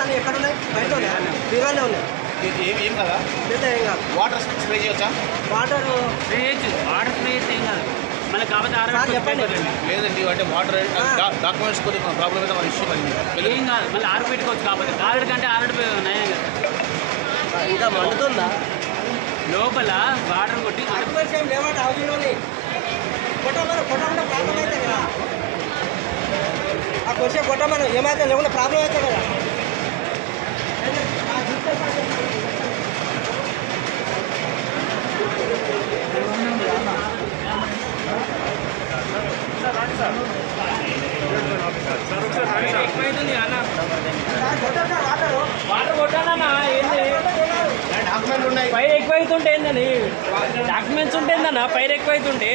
Documents అన్నీ ఎక్కడ ఉన్నాయి? బయట ఉన్నాయి, బీగానే ఉన్నాయి. ఏం కదా లేదా ఏం కాదు. వాటర్ స్ప్రే చేయొచ్చా? వాటర్ స్ప్రే చేయొచ్చు, వాటర్ స్ప్రే చేస్తే ఏం కాదు. మళ్ళీ కాబట్టి చెప్పండి. లేదండి అంటే వాటర్ డాక్యుమెంట్స్ కొద్దిగా ప్రాబ్లం అయితే మన ఇష్యూ కలిగింది. ఏం కాదు, మళ్ళీ ఆరిపెట్టుకోవచ్చు. కాబట్టి ఆరడి కంటే ఆరడి నయం కదా. ఇంకా మండుతుందా? లోపల వాటర్ కొట్టి డాక్యుమెంట్స్ ఏం లేవంటే హౌసింగ్లోని కొట్టమని ప్రాబ్లం అయితే కదా. ఆ క్వశ్చన్ కొట్టమని ఏమైతే లేకుండా ప్రాబ్లం అయితే కదా. వాటర్ కొట్టానన్నా ఏంది డాక్యుమెంట్లు ఉన్నాయి. ఫైర్ ఎక్కువ అవుతుంటే ఏందని డాక్యుమెంట్స్ ఉంటేందన్నా ఫైర్ ఎక్కువ అవుతుంటే